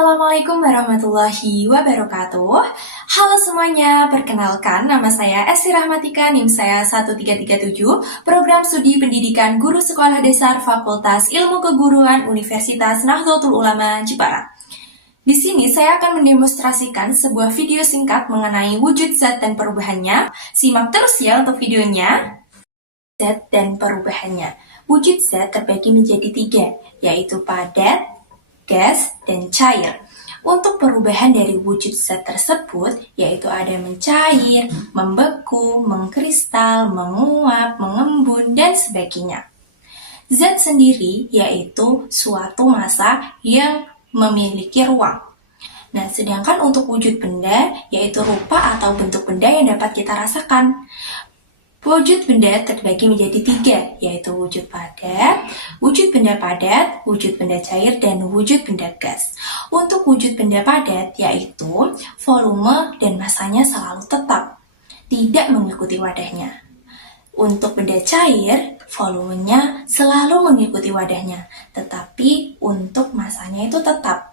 Assalamualaikum warahmatullahi wabarakatuh. Halo semuanya, perkenalkan nama saya Esti Rahmatika, NIM saya 1337, Program Studi Pendidikan Guru Sekolah Dasar Fakultas Ilmu Keguruan Universitas Nahdlatul Ulama Jepara. Di sini saya akan mendemonstrasikan sebuah video singkat mengenai wujud zat dan perubahannya. Simak terus ya untuk videonya. Zat dan perubahannya. Wujud zat terbagi menjadi 3, yaitu padat, gas, dan cair. Untuk perubahan dari wujud zat tersebut, yaitu ada mencair, membeku, mengkristal, menguap, mengembun, dan sebagainya. Zat sendiri yaitu suatu massa yang memiliki ruang. Nah, sedangkan untuk wujud benda, yaitu rupa atau bentuk benda yang dapat kita rasakan. Wujud benda terbagi menjadi 3, yaitu wujud padat, wujud benda padat, wujud benda cair, dan wujud benda gas. Untuk wujud benda padat, yaitu volume dan massanya selalu tetap, tidak mengikuti wadahnya. Untuk benda cair, volumenya selalu mengikuti wadahnya, tetapi untuk massanya itu tetap.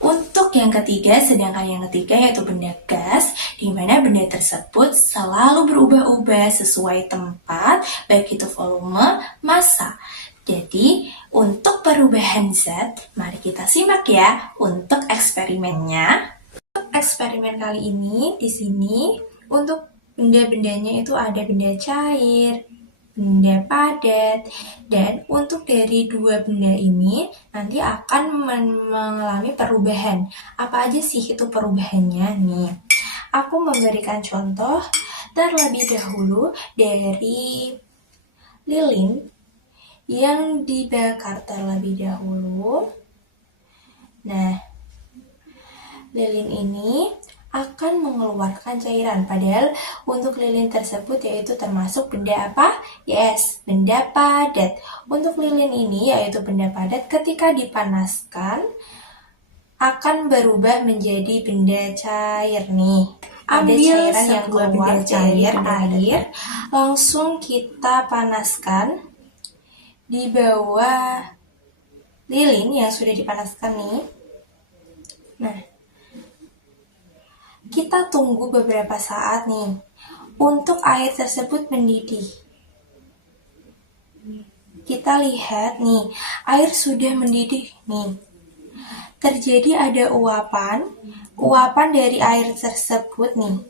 Untuk yang ketiga, sedangkan yang ketiga yaitu benda gas, di mana benda tersebut selalu berubah-ubah sesuai tempat, baik itu volume, massa. Jadi, untuk perubahan zat, mari kita simak ya untuk eksperimennya. Untuk eksperimen kali ini, di sini untuk benda-bendanya itu ada benda cair, benda padat, dan untuk dari dua benda ini nanti akan mengalami perubahan. Apa aja sih itu perubahannya nih? Aku memberikan contoh terlebih dahulu dari lilin yang dibakar terlebih dahulu. Nah, lilin ini akan mengeluarkan cairan, padahal untuk lilin tersebut yaitu termasuk benda apa? Yes, benda padat. Untuk lilin ini yaitu benda padat, ketika dipanaskan akan berubah menjadi benda cair nih. Ambil cairan yang keluar cair air, langsung kita panaskan di bawah lilin yang sudah dipanaskan nih. Nah, kita tunggu beberapa saat nih untuk air tersebut mendidih. Kita lihat nih, air sudah mendidih nih. Terjadi ada uapan dari air tersebut nih.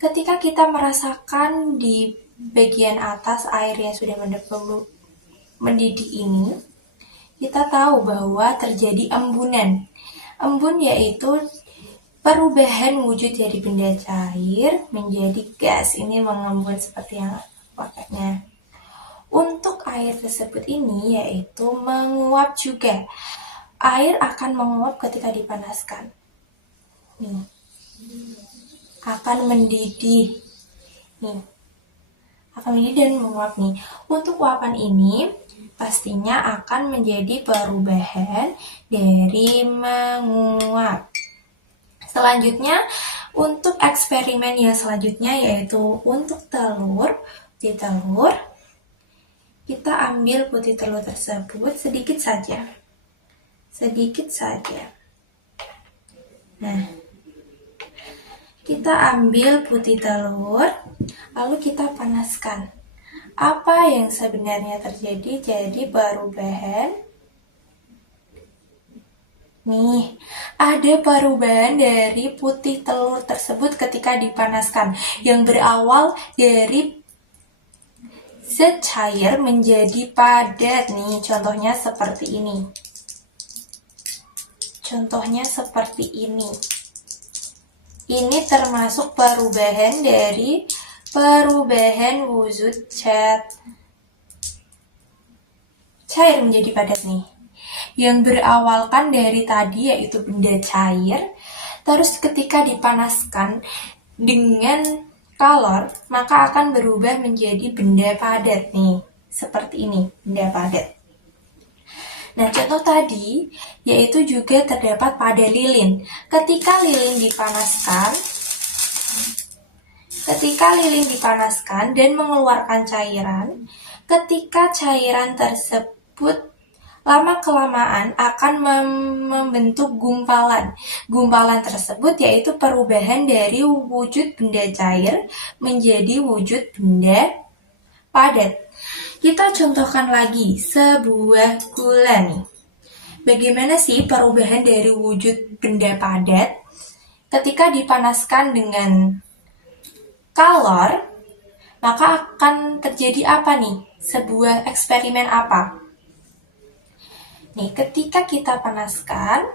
Ketika kita merasakan di bagian atas air yang sudah mendidih ini, kita tahu bahwa terjadi embunan. Embun yaitu perubahan wujud dari benda cair menjadi gas. Ini mengembun seperti yang pakainya. Untuk air tersebut ini yaitu menguap juga. Air akan menguap ketika dipanaskan. Nih. Akan mendidih. Nih. Akan mendidih dan menguap nih. Untuk uapan ini pastinya akan menjadi perubahan dari menguap. Selanjutnya, untuk eksperimen yang selanjutnya yaitu untuk telur. Di telur, kita ambil putih telur tersebut sedikit saja. Nah, kita ambil putih telur, lalu kita panaskan. Apa yang sebenarnya terjadi? Jadi perubahan. Nih, ada perubahan dari putih telur tersebut ketika dipanaskan, yang berawal dari zat cair menjadi padat nih. Contohnya seperti ini. Ini termasuk perubahan dari wujud zat cair menjadi padat nih, yang berawalkan dari tadi yaitu benda cair, terus ketika dipanaskan dengan kalor, maka akan berubah menjadi benda padat nih, seperti ini, benda padat. Nah, contoh tadi yaitu juga terdapat pada lilin. Ketika lilin dipanaskan dan mengeluarkan cairan, ketika cairan tersebut lama-kelamaan akan membentuk gumpalan. Gumpalan tersebut yaitu perubahan dari wujud benda cair menjadi wujud benda padat. Kita contohkan lagi sebuah gula nih. Bagaimana sih perubahan dari wujud benda padat ketika dipanaskan dengan kalor, maka akan terjadi apa nih? Sebuah eksperimen apa? Nih, ketika kita panaskan,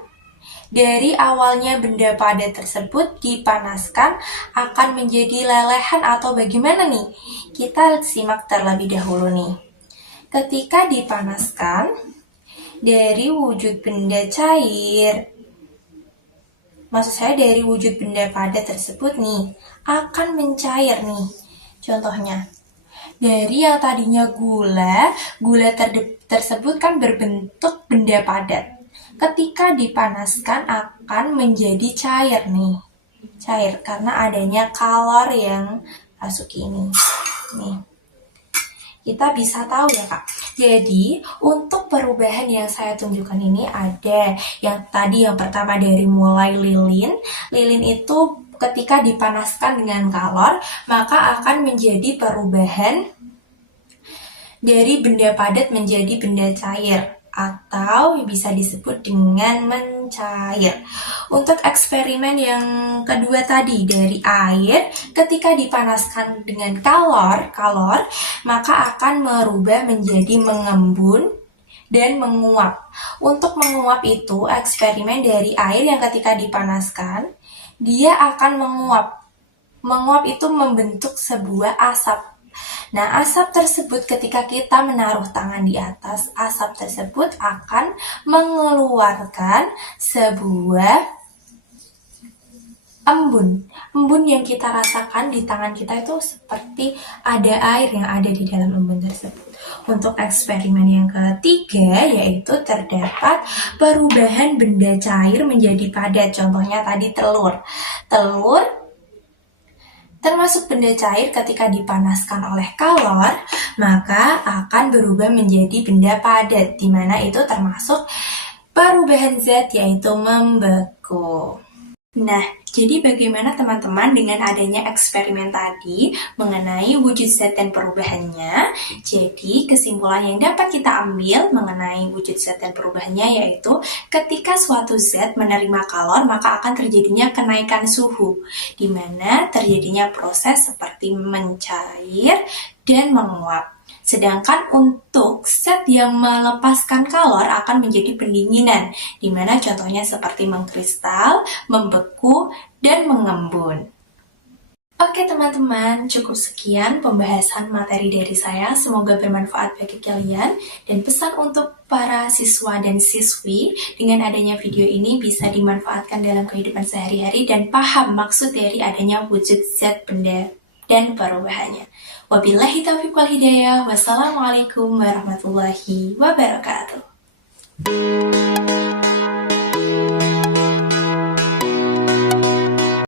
dari awalnya benda padat tersebut dipanaskan akan menjadi lelehan atau bagaimana nih? Kita simak terlebih dahulu nih. Ketika dipanaskan, dari wujud benda cair, maksud saya dari wujud benda padat tersebut nih, akan mencair nih. Contohnya, dari yang tadinya gula tersebut kan berbentuk benda padat. Ketika dipanaskan akan menjadi cair nih. Cair karena adanya kalor yang masuk ini. Nih. Kita bisa tahu ya Kak. Jadi, untuk perubahan yang saya tunjukkan ini ada yang tadi yang pertama dari mulai lilin. Lilin itu ketika dipanaskan dengan kalor, maka akan menjadi perubahan dari benda padat menjadi benda cair atau bisa disebut dengan mencair. Untuk eksperimen yang kedua tadi dari air, ketika dipanaskan dengan kalor, maka akan merubah menjadi mengembun dan menguap. Untuk menguap itu eksperimen dari air yang ketika dipanaskan, dia akan menguap. Menguap itu membentuk sebuah asap. Nah, asap tersebut ketika kita menaruh tangan di atas, asap tersebut akan mengeluarkan sebuah embun. Embun yang kita rasakan di tangan kita itu seperti ada air yang ada di dalam embun tersebut. Untuk eksperimen yang ketiga yaitu terdapat perubahan benda cair menjadi padat. Contohnya tadi telur. Telur termasuk benda cair ketika dipanaskan oleh kalor, maka akan berubah menjadi benda padat, di mana itu termasuk perubahan zat yaitu membeku. Nah, jadi bagaimana teman-teman dengan adanya eksperimen tadi mengenai wujud zat dan perubahannya? Jadi, kesimpulan yang dapat kita ambil mengenai wujud zat dan perubahannya yaitu ketika suatu zat menerima kalor, maka akan terjadinya kenaikan suhu, di mana terjadinya proses seperti mencair dan menguap. Sedangkan untuk zat yang melepaskan kalor akan menjadi pendinginan, di mana contohnya seperti mengkristal, membeku, dan mengembun. Oke teman-teman, cukup sekian pembahasan materi dari saya. Semoga bermanfaat bagi kalian. Dan pesan untuk para siswa dan siswi, dengan adanya video ini bisa dimanfaatkan dalam kehidupan sehari-hari dan paham maksud dari adanya wujud zat benda dan perubahannya. Wabillahi taufiq wal hidayah. Wassalamualaikum warahmatullahi wabarakatuh.